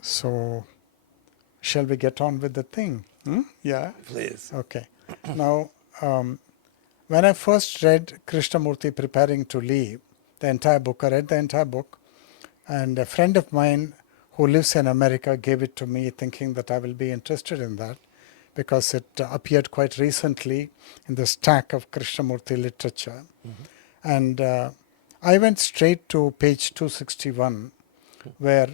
So, shall we get on with the thing? Yeah? Please. Okay. Now, when I first read Krishnamurti Preparing to Leave, the entire book, I read the entire book, and a friend of mine who lives in America gave it to me thinking that I will be interested in that because it appeared quite recently in the stack of Krishnamurti literature. And I went straight to page 261 where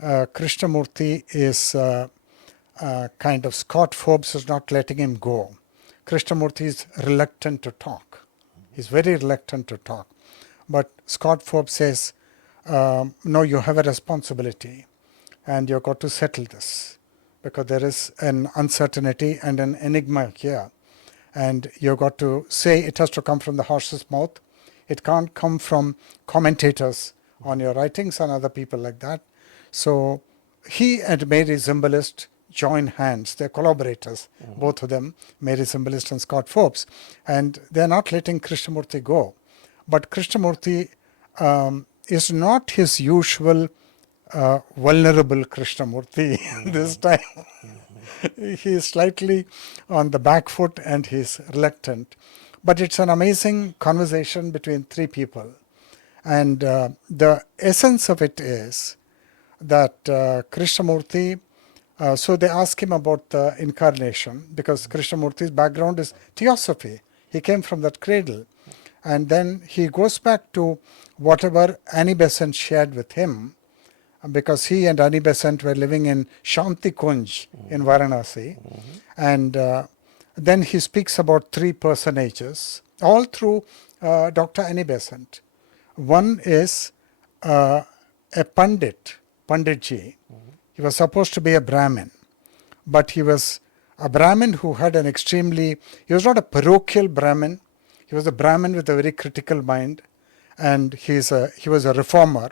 Krishnamurti is kind of, Scott Forbes is not letting him go. Krishnamurti is reluctant to talk. He's very reluctant to talk. But Scott Forbes says, no, you have a responsibility and you've got to settle this because there is an uncertainty and an enigma here. And you've got to say it has to come from the horse's mouth. It can't come from commentators on your writings and other people like that. So he and Mary Zimbalist join hands. They're collaborators, both of them, Mary Zimbalist and Scott Forbes. And they're not letting Krishnamurti go. But Krishnamurti is not his usual vulnerable Krishnamurti this time. He is slightly on the back foot and he's reluctant. But it's an amazing conversation between three people. And the essence of it is that Krishnamurti, so they ask him about the Incarnation because Krishnamurti's background is Theosophy. He came from that cradle. And then he goes back to whatever Annie Besant shared with him, because he and Annie Besant were living in Shanti Kunj in Varanasi. And then he speaks about three personages, all through Dr. Annie Besant. One is a Pandit, Panditji. He was supposed to be a Brahmin, but he was a Brahmin who had an extremely, he was not a parochial Brahmin. He was a Brahmin with a very critical mind, and he was a reformer,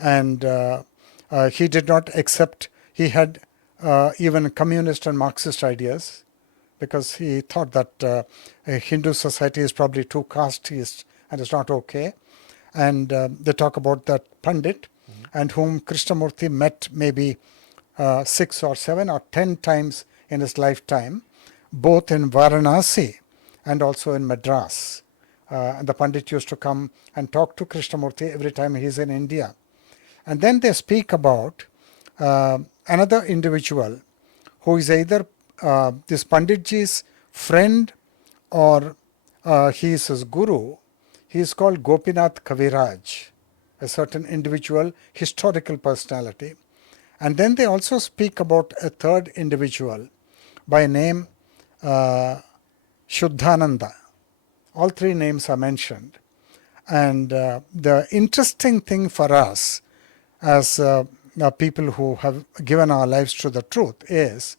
and he did not accept, he had even communist and Marxist ideas, because he thought that a Hindu society is probably too casteist and it's not okay. And they talk about that Pandit, and whom Krishnamurti met maybe 6 or 7 or 10 times in his lifetime, both in Varanasi and also in Madras. And the Pandit used to come and talk to Krishnamurti every time he's in India. And then they speak about another individual who is either this Panditji's friend or he is his guru. He is called Gopinath Kaviraj, a certain individual, historical personality. And then they also speak about a third individual by name Shuddhananda. All three names are mentioned. And the interesting thing for us as people who have given our lives to the truth is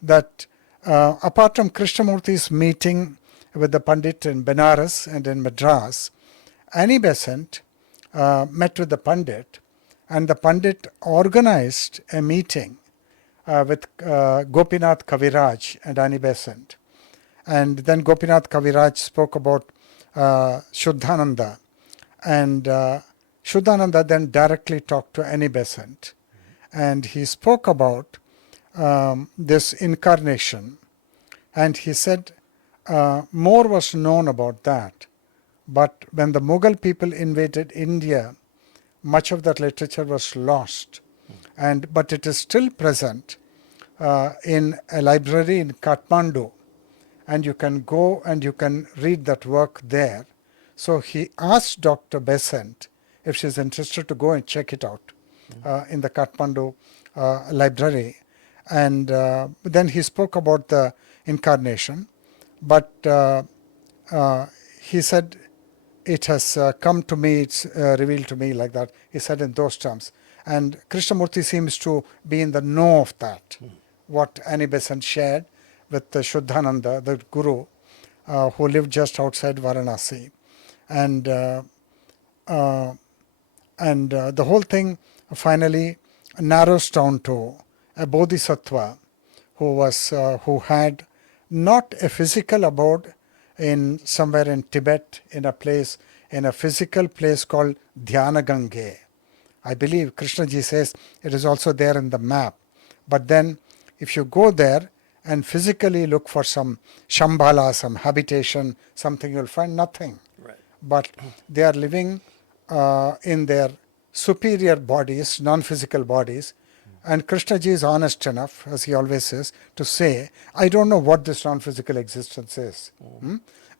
that apart from Krishnamurti's meeting with the Pandit in Benares and in Madras, Annie Besant met with the Pandit, and the Pandit organized a meeting with Gopinath Kaviraj and Annie Besant. And then Gopinath Kaviraj spoke about Shuddhananda, and Shuddhananda then directly talked to Annie Besant, and he spoke about this incarnation, and he said more was known about that, but when the Mughal people invaded India, much of that literature was lost, but it is still present in a library in Kathmandu, and you can go and you can read that work there. So he asked Dr. Besant if she's interested to go and check it out in the Kathmandu library. And then he spoke about the Incarnation, but he said, it has come to me, it's revealed to me, like that. He said in those terms. And Krishnamurti seems to be in the know of that, what Annie Besant shared with the Shuddhananda, the guru, who lived just outside Varanasi. And the whole thing finally narrows down to a bodhisattva who had not a physical abode in somewhere in Tibet, in a physical place called Dhyana Gange. I believe Krishnaji says it is also there in the map. But then if you go there and physically look for some Shambhala, some habitation, something, you'll find nothing. Right. But they are living in their superior bodies, non-physical bodies. And Krishnaji is honest enough, as he always says, to say, I don't know what this non-physical existence is.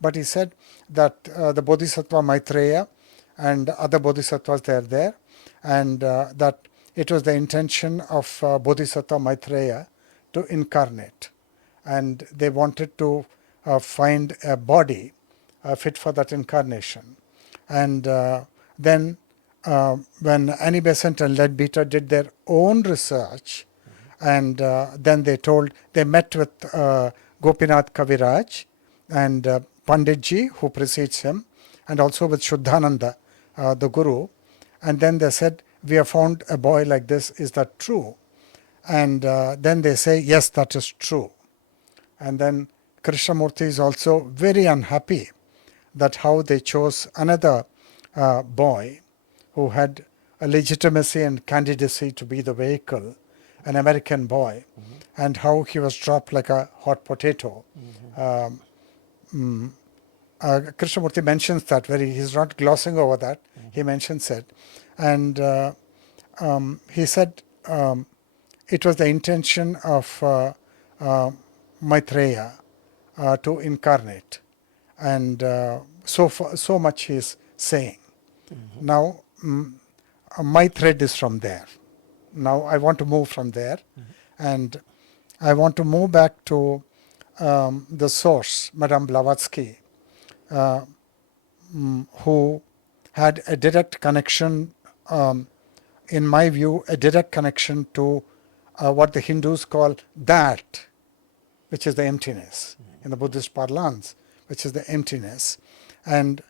But he said that the Bodhisattva Maitreya and other Bodhisattvas, they are there, and that it was the intention of Bodhisattva Maitreya to incarnate. And they wanted to find a body fit for that incarnation. And then when Annie Besant and Leadbeater did their own research, and then they met with Gopinath Kaviraj and Panditji, who precedes him, and also with Shuddhananda, the Guru. And then they said, we have found a boy like this, is that true? And then they say, yes, that is true. And then Krishnamurti is also very unhappy that how they chose another boy who had a legitimacy and candidacy to be the vehicle, an American boy, and how he was dropped like a hot potato. Krishnamurti mentions that, he's not glossing over that, he mentions it. And he said it was the intention of Maitreya to incarnate. And so much he is saying. Now, my thread is from there. Now I want to move from there, and I want to move back to the source, Madame Blavatsky, who had a direct connection, in my view, a direct connection to what the Hindus call that, which is the emptiness, in the Buddhist parlance, which is the emptiness. And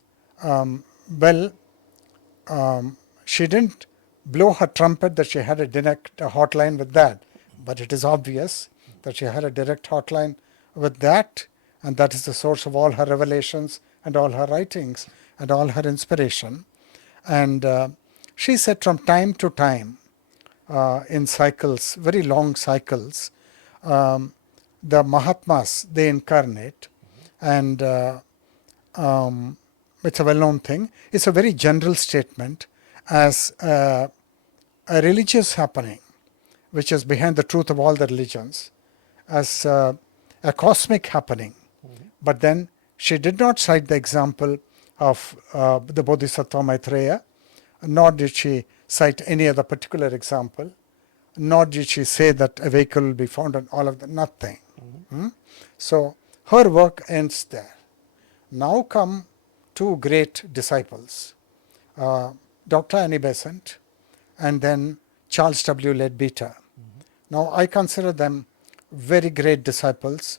she didn't blow her trumpet that she had a direct hotline with that, but it is obvious that she had a direct hotline with that, and that is the source of all her revelations and all her writings and all her inspiration. And she said from time to time, in cycles, very long cycles, the Mahatmas, they incarnate, and it's a well-known thing. It's a very general statement as a religious happening, which is behind the truth of all the religions, as a cosmic happening. But then she did not cite the example of the Bodhisattva Maitreya, nor did she cite any other particular example, nor did she say that a vehicle will be found on all of them, nothing. So her work ends there. Now come two great disciples, Dr. Annie Besant and then Charles W. Leadbeater. Now I consider them very great disciples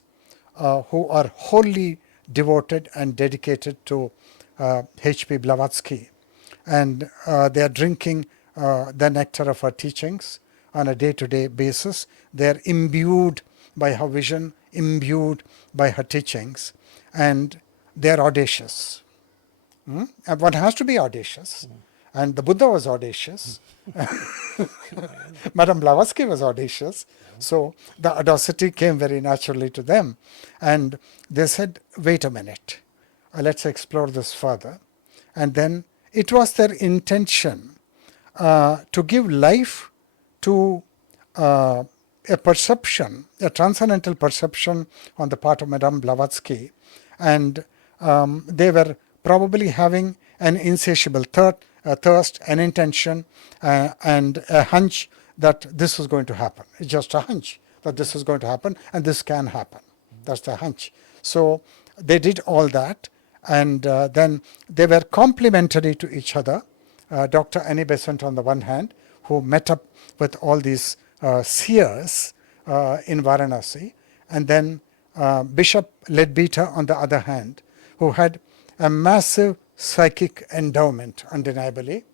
who are wholly devoted and dedicated to H.P. Blavatsky, and they are drinking the nectar of her teachings on a day-to-day basis. They are imbued by her vision, imbued by her teachings, and they are audacious. And one has to be audacious. And the Buddha was audacious. Madame Blavatsky was audacious. So the audacity came very naturally to them. And they said, wait a minute, let's explore this further. And then it was their intention to give life to a perception, a transcendental perception on the part of Madame Blavatsky. And they were probably having an insatiable thirst, an intention, and a hunch that this was going to happen. It's just a hunch that this is going to happen, and this can happen. That's the hunch. So they did all that, and then they were complementary to each other. Dr. Annie Besant on the one hand, who met up with all these seers in Varanasi, and then Bishop Leadbeater on the other hand, who had a massive psychic endowment, undeniably.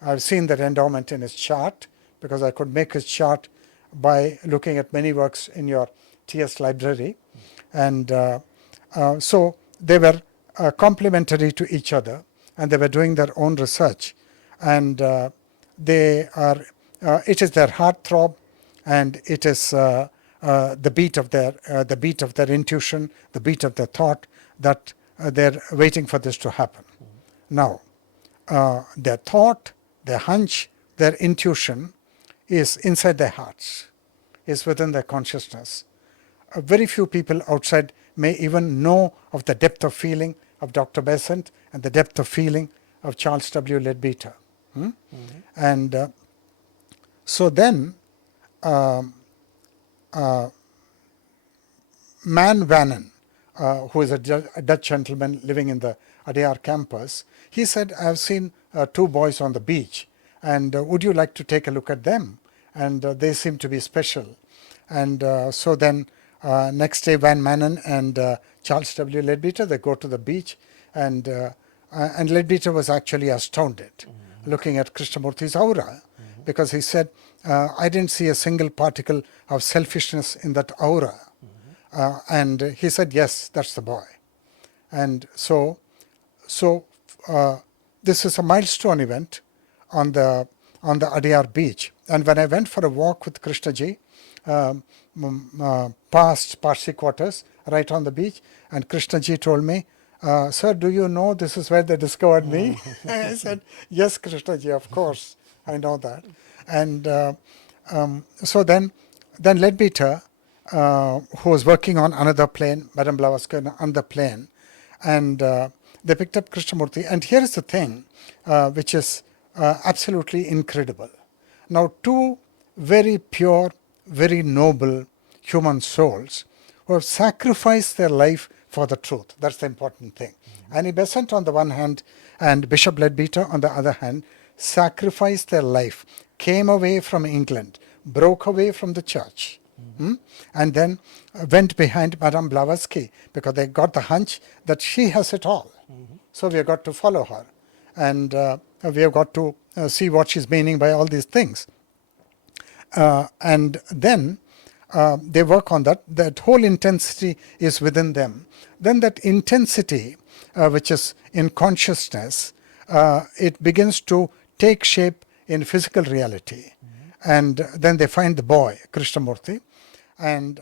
I've seen that endowment in his chart, because I could make his chart by looking at many works in your TS library. And so they were complementary to each other, and they were doing their own research. And they are, it is their heart throb, and it is the beat of their intuition, the beat of their thought, that they're waiting for this to happen. Now, their thought, their hunch, their intuition is inside their hearts, is within their consciousness. Very few people outside may even know of the depth of feeling of Dr. Besant and the depth of feeling of Charles W. Leadbeater. And so then Man Vannon, who is a Dutch gentleman living in the Adyar campus, he said, I have seen 2 boys on the beach, and would you like to take a look at them? And they seem to be special. And so then next day, Van Manen and Charles W. Leadbeater, they go to the beach, and Leadbeater was actually astounded looking at Krishnamurti's aura, because he said, I didn't see a single particle of selfishness in that aura. And he said, yes, that's the boy. And so this is a milestone event on the Adyar beach. And when I went for a walk with Krishnaji, past Parsi quarters, right on the beach, and Krishnaji told me, sir, do you know this is where they discovered me? I said, yes, Krishnaji, of course, I know that. And so then Leadbeater, who was working on another plane, Madame Blavatsky on another plane, and they picked up Krishnamurti. And here is the thing, which is absolutely incredible. Now, 2 very pure, very noble human souls who have sacrificed their life for the truth. That's the important thing. Annie Besant on the one hand and Bishop Leadbeater on the other hand sacrificed their life, came away from England, broke away from the church, and then went behind Madame Blavatsky because they got the hunch that she has it all. So we have got to follow her, and we have got to see what she's meaning by all these things. And then they work on that. That whole intensity is within them. Then that intensity, which is in consciousness, it begins to take shape in physical reality. And then they find the boy, Krishnamurti, and